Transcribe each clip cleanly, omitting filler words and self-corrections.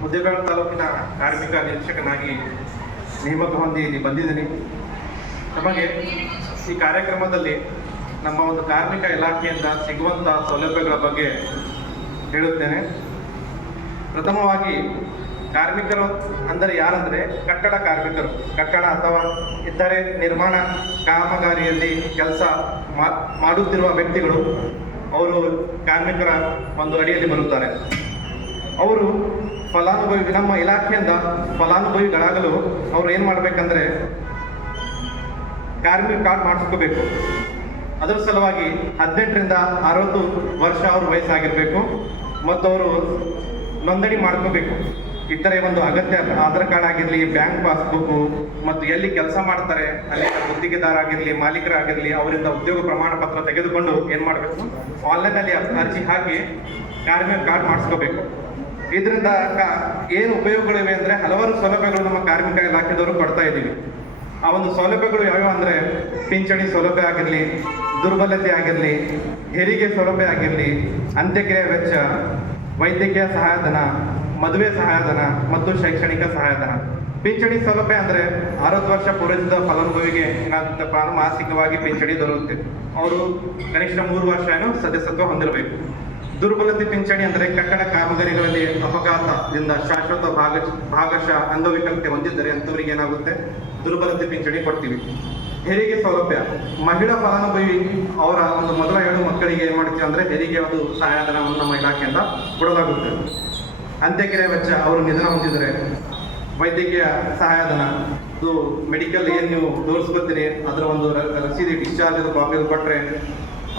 ಮುದ್ದೇಬಿಹಾಳ ತಾಲೂಕಿನ ಕಾರ್ಮಿಕ ನಿರೀಕ್ಷಕನಾಗಿ ನೇಮಕ ಹೊಂದಿ ಇಲ್ಲಿ ಬಂದಿದ್ದೀನಿ. ನಮಗೆ ಈ ಕಾರ್ಯಕ್ರಮದಲ್ಲಿ ನಮ್ಮ ಒಂದು ಕಾರ್ಮಿಕ ಇಲಾಖೆಯಿಂದ ಸಿಗುವಂಥ ಸೌಲಭ್ಯಗಳ ಬಗ್ಗೆ ಹೇಳುತ್ತೇನೆ. ಪ್ರಥಮವಾಗಿ ಕಾರ್ಮಿಕರು ಅಂದರೆ ಯಾರಂದರೆ ಕಟ್ಟಡ ಕಾರ್ಮಿಕರು, ಕಟ್ಟಡ ಅಥವಾ ಇತರೆ ನಿರ್ಮಾಣ ಕಾಮಗಾರಿಯಲ್ಲಿ ಕೆಲಸ ಮಾಡುತ್ತಿರುವ ವ್ಯಕ್ತಿಗಳು ಅವರು ಕಾರ್ಮಿಕರ ಒಂದು ಅಡಿಯಲ್ಲಿ ಬರುತ್ತಾರೆ. ಅವರು ಫಲಾನುಭವಿ, ನಮ್ಮ ಇಲಾಖೆಯಿಂದ ಫಲಾನುಭವಿಗಳಾಗಲು ಅವರು ಏನು ಮಾಡಬೇಕಂದ್ರೆ ಕಾರ್ಮಿಕ ಕಾರ್ಡ್ ಮಾಡಿಸ್ಕೋಬೇಕು. ಅದರ ಸಲುವಾಗಿ 18ರಿಂದ 60 ವರ್ಷ ಅವ್ರ ವಯಸ್ಸಾಗಿರಬೇಕು ಮತ್ತು ಅವರು ನೋಂದಣಿ ಮಾಡ್ಕೋಬೇಕು. ಇತರೆ ಒಂದು ಅಗತ್ಯ ಆಧಾರ್ ಕಾರ್ಡ್ ಆಗಿರಲಿ, ಬ್ಯಾಂಕ್ ಪಾಸ್ಬುಕ್ಕು ಮತ್ತು ಎಲ್ಲಿ ಕೆಲಸ ಮಾಡ್ತಾರೆ ಅಲ್ಲಿ ಗುತ್ತಿಗೆದಾರ ಆಗಿರಲಿ, ಮಾಲೀಕರಾಗಿರಲಿ ಅವರಿಂದ ಉದ್ಯೋಗ ಪ್ರಮಾಣ ಪತ್ರ ತೆಗೆದುಕೊಂಡು ಏನು ಮಾಡಬೇಕು, ಆನ್ಲೈನಲ್ಲಿ ಅರ್ಜಿ ಹಾಕಿ ಕಾರ್ಮಿಕ ಕಾರ್ಡ್ ಮಾಡಿಸ್ಕೋಬೇಕು. ಇದರಿಂದ ಏನು ಉಪಯೋಗಗಳಿವೆ ಅಂದರೆ ಹಲವಾರು ಸೌಲಭ್ಯಗಳು ನಮ್ಮ ಕಾರ್ಮಿಕ ಇಲಾಖೆದವರು ಕೊಡ್ತಾ ಇದ್ದೀವಿ. ಆ ಒಂದು ಸೌಲಭ್ಯಗಳು ಯಾವ್ಯಾವ ಅಂದರೆ ಪಿಂಚಣಿ ಸೌಲಭ್ಯ ಆಗಿರಲಿ, ದುರ್ಬಲತೆ ಆಗಿರಲಿ, ಹೆರಿಗೆ ಸೌಲಭ್ಯ ಆಗಿರಲಿ, ಅಂತ್ಯಕ್ರಿಯೆ ವೆಚ್ಚ, ವೈದ್ಯಕೀಯ ಸಹಾಯಧನ, ಮದುವೆ ಸಹಾಯಧನ ಮತ್ತು ಶೈಕ್ಷಣಿಕ ಸಹಾಯಧನ. ಪಿಂಚಣಿ ಸೌಲಭ್ಯ ಅಂದರೆ 60 ವರ್ಷ ಪೂರೈಸಿದ ಫಲಾನುಭವಿಗೆ ಏನಾಗುತ್ತಪ್ಪ ಮಾಸಿಕವಾಗಿ ಪಿಂಚಣಿ ದೊರೆಯುತ್ತೆ. ಅವರು ಕನಿಷ್ಠ 3 ವರ್ಷ ಸದಸ್ಯತ್ವ ಹೊಂದಿರಬೇಕು. ದುರ್ಬಲತೆ ಪಿಂಚಣಿ ಅಂದರೆ ಕಟ್ಟಡ ಕಾಮಗಾರಿಗಳಲ್ಲಿ ಅಪಘಾತದಿಂದ ಶಾಶ್ವತ ಭಾಗಶಃ ಅಂಗವಿಕಲತೆ ಹೊಂದಿದ್ದರೆ ಅಂಥವರಿಗೆ ಏನಾಗುತ್ತೆ ದುರ್ಬಲತೆ ಪಿಂಚಣಿ ಕೊಡ್ತೀವಿ. ಹೆರಿಗೆ ಸೌಲಭ್ಯ, ಮಹಿಳಾ ಫಲಾನುಭವಿ ಅವರ ಒಂದು ಮೊದಲ 2 ಮಕ್ಕಳಿಗೆ ಏನು ಮಾಡ್ತೀವಿ ಅಂದರೆ ಹೆರಿಗೆ ಒಂದು ಸಹಾಯಧನವನ್ನು ನಮ್ಮ ಇಲಾಖೆಯಿಂದ ಕೊಡಲಾಗುತ್ತೆ. ಅಂತ್ಯಕ್ರಿಯೆ ವೆಚ್ಚ, ಅವರು ನಿಧನ ಹೊಂದಿದರೆ ವೈದ್ಯಕೀಯ ಸಹಾಯಧನ, ಇದು ಮೆಡಿಕಲ್ ಏನು ನೀವು ತೋರಿಸ್ಕೊತೀರಿ ಅದರ ಒಂದು ರಸೀದಿ ಡಿಸ್ಚಾರ್ಜ್ ಕಾಪಿ ಕೊಟ್ಟರೆ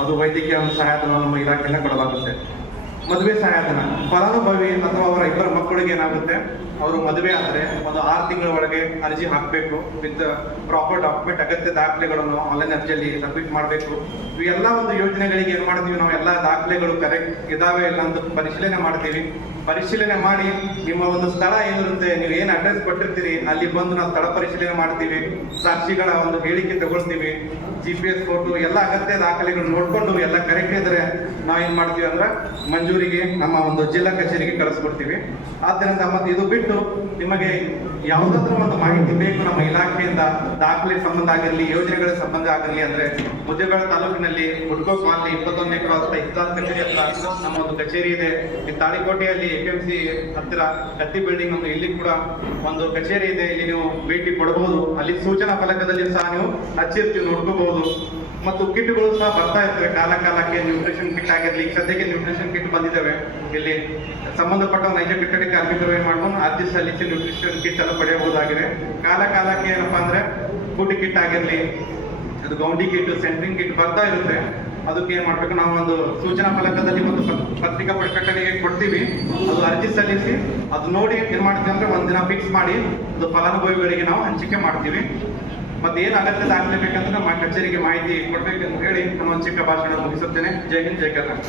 ಅದು ವೈದ್ಯಕೀಯ ಒಂದು ಸಹಾಯಧನ ನಮ್ಮ ಇಲಾಖೆಯಿಂದ ಕೊಡಲಾಗುತ್ತೆ. ಮದುವೆ ಸಹಾಯಧನ, ಫಲಾನುಭವಿ ಅಥವಾ ಅವರ 2 ಮಕ್ಕಳಿಗೆ ಏನಾಗುತ್ತೆ ಅವರು ಮದುವೆ ಆದರೆ ಒಂದು 6 ತಿಂಗಳ ಒಳಗೆ ಅರ್ಜಿ ಹಾಕಬೇಕು. ವಿತ್ ಪ್ರಾಪರ್ ಡಾಕ್ಯುಮೆಂಟ್, ಅಗತ್ಯ ದಾಖಲೆಗಳನ್ನು ಆನ್ಲೈನ್ ಅರ್ಜಿಯಲ್ಲಿ ಸಬ್ಮಿಟ್ ಮಾಡಬೇಕು. ಇವೆಲ್ಲ ಒಂದು ಯೋಜನೆಗಳಿಗೆ ಏನು ಮಾಡ್ತೀವಿ ನಾವು, ಎಲ್ಲ ದಾಖಲೆಗಳು ಕರೆಕ್ಟ್ ಇದಾವೆ ಇಲ್ಲ ಅಂತ ಪರಿಶೀಲನೆ ಮಾಡ್ತೀವಿ. ಪರಿಶೀಲನೆ ಮಾಡಿ ನಿಮ್ಮ ಒಂದು ಸ್ಥಳ ಏನಿರುತ್ತೆ, ನೀವು ಏನು ಅಡ್ರೆಸ್ ಕೊಟ್ಟಿರ್ತೀರಿ ಅಲ್ಲಿ ಬಂದು ನಾವು ಸ್ಥಳ ಪರಿಶೀಲನೆ ಮಾಡ್ತೀವಿ. ಸಾಕ್ಷಿಗಳ ಒಂದು ಹೇಳಿಕೆ ತಗೊಳ್ತೀವಿ, GPS ಫೋಟೋ ಎಲ್ಲ ಅಗತ್ಯ ದಾಖಲೆಗಳು ನೋಡಿಕೊಂಡು ಎಲ್ಲ ಕರೆಕ್ಟ್ ಇದ್ರೆ ನಾವೇನು ಮಾಡ್ತೀವಿ ಅಂದ್ರೆ ಮಂಜೂರಿಗೆ ನಮ್ಮ ಒಂದು ಜಿಲ್ಲಾ ಕಚೇರಿಗೆ ಕಳಿಸ್ಕೊಡ್ತೀವಿ. ಆದ್ದರಿಂದ ಮತ್ತೆ ಇದು ಬಿಟ್ಟು ನಿಮಗೆ ಯಾವುದಾದ್ರೂ ಒಂದು ಮಾಹಿತಿ ಬೇಕು ನಮ್ಮ ಇಲಾಖೆಯಿಂದ, ದಾಖಲೆ ಸಂಬಂಧ ಆಗಿರಲಿ, ಯೋಜನೆಗಳ ಸಂಬಂಧ ಆಗಿರಲಿ ಅಂದರೆ ಮುದ್ದೇಬಿಹಾಳ ತಾಲೂಕಿನಲ್ಲಿ ಹುಡ್ಕೋ ಕಾಲನಿ 21ನೇ ಕ್ರಾಸ್ ಇಸ್ಲಾಂ ಕಚೇರಿ ಹತ್ರ ನಮ್ಮ ಒಂದು ಕಚೇರಿ ಇದೆ. ಈ ತಾಳಿಕೋಟೆಯಲ್ಲಿ APMC ಹತ್ತಿರ ಕತ್ತಿ ಬಿಲ್ಡಿಂಗ್ ಒಂದು ಇಲ್ಲಿ ಕೂಡ ಒಂದು ಕಚೇರಿ ಇದೆ. ಇಲ್ಲಿ ನೀವು ಭೇಟಿ ಕೊಡಬಹುದು. ಅಲ್ಲಿ ಸೂಚನಾ ಫಲಕದಲ್ಲಿ ಸಹ ನೀವು ಹಚ್ಚಿರ್ತೀವಿ, ನೋಡ್ಕೋಬಹುದು. ಮತ್ತು ಕಿಟ್ಗಳು ಸಹ ಬರ್ತಾ ಇರ್ತವೆ ಕಾಲ ಕಾಲಕ್ಕೆ. ನ್ಯೂಟ್ರಿಷನ್ ಕಿಟ್ ಆಗಿರಲಿ, ಸದ್ಯಕ್ಕೆ ನ್ಯೂಟ್ರಿಷನ್ ಕಿಟ್ ಬಂದಿದ್ದಾವೆ. ಇಲ್ಲಿ ಸಂಬಂಧಪಟ್ಟ ನೈಜ ಕಟ್ಟಡ ಕಾರ್ಮಿಕರು ಏನು ಮಾಡ್ಬೋದು ಅರ್ಜಿ ಸಲ್ಲಿಸಿ ನ್ಯೂಟ್ರಿಷನ್ ಕಿಟ್ ಅನ್ನು ಪಡೆಯಬಹುದಾಗಿದೆ. ಕಾಲ ಕಾಲಕ್ಕೆ ಏನಪ್ಪಾ ಅಂದ್ರೆ ಫುಡ್ ಕಿಟ್ ಆಗಿರಲಿ, ಅದು ಗೌಂಡಿ ಕಿಟ್, ಸೆಂಟ್ರಿಂಗ್ ಕಿಟ್ ಬರ್ತಾ ಇರುತ್ತೆ. ಅದಕ್ಕೆ ಏನು ಮಾಡಬೇಕು, ನಾವು ಒಂದು ಸೂಚನಾ ಫಲಕದಲ್ಲಿ ಮತ್ತು ಪತ್ರಿಕಾ ಪ್ರಕಟಣೆಗೆ ಕೊಡ್ತೀವಿ. ಅದು ಅರ್ಜಿ ಸಲ್ಲಿಸಿ ಅದು ನೋಡಿ ಏನು ಮಾಡ್ತೀವಿ ಅಂದರೆ ಒಂದಿನ ಫಿಕ್ಸ್ ಮಾಡಿ ಅದು ಫಲಾನುಭವಿಗಳಿಗೆ ನಾವು ಹಂಚಿಕೆ ಮಾಡ್ತೀವಿ. ಮತ್ತೆ ಏನು ಅಗತ್ಯ ದಾಖಲೆ ಬೇಕಂತ ನಮ್ಮ ಕಚೇರಿಗೆ ಮಾಹಿತಿ ಕೊಡ್ಬೇಕಂತ ಹೇಳಿ ನಮ್ಮ ಚಿಕ್ಕ ಭಾಷಣ ಮುಗಿಸುತ್ತೇನೆ. ಜೈ ಹಿಂದ್, ಜೈ ಕರ್ನಾಟಕ.